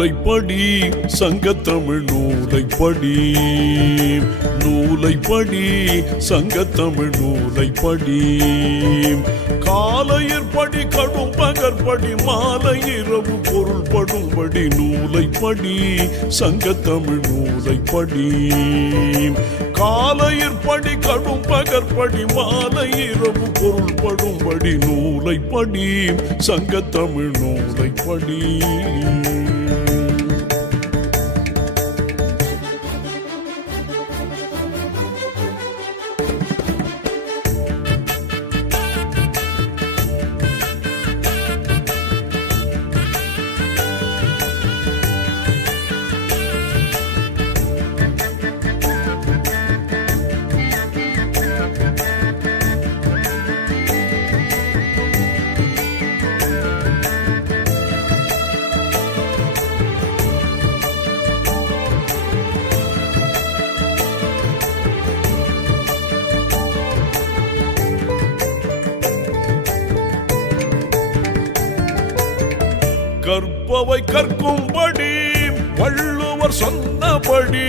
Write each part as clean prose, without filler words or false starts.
நூலைப்படி சங்கத்தமிழ் நூலைப்படி நூலைப்படி சங்கத்தமிழ் நூலைப்படி காலையிற்படி கடும் பகற்படி மாலை இரவு பொருள் படும்படி நூலைப்படி சங்கத்தமிழ் நூலைப்படி காலையிற்படி கடும் பகற்படி மாலை இரவு பொருள் படும்படி நூலைப்படி சங்கத்தமிழ் நூலைப்படி கற்பவை கற்கும்படி வள்ளுவர் சொன்னபடி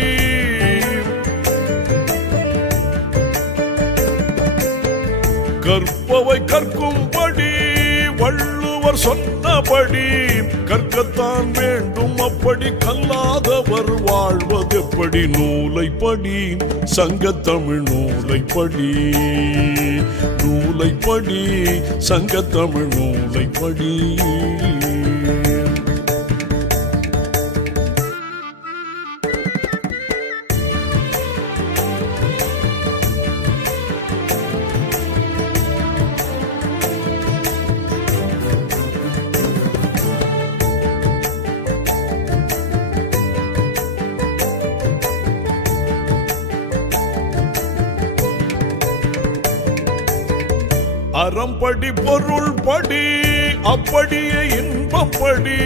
கற்பவை கற்கும்படி வள்ளுவர் சொன்னபடி கற்கத்தான் வேண்டும் அப்படி கல்லாதவர் வாழ்வதெப்படி நூலைப்படி சங்கத்தமிழ் நூலைப்படி நூலைப்படி சங்கத்தமிழ் நூலைப்படி அறம்படி பொருள் படி அப்படியே இன்பம் படி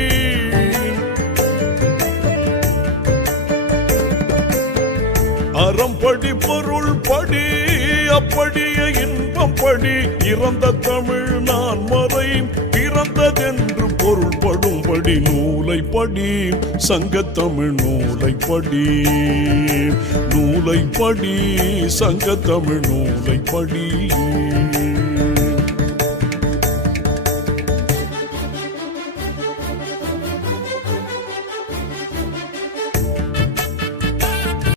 அறம்படி பொருள் படி அப்படியே இன்பம் படி இறந்த தமிழ் நான் மறை பிறந்ததென்று பொருள் படும்படி நூலைப்படி சங்கத்தமிழ் நூலைப்படி நூலைப்படி சங்கத்தமிழ் நூலைப்படி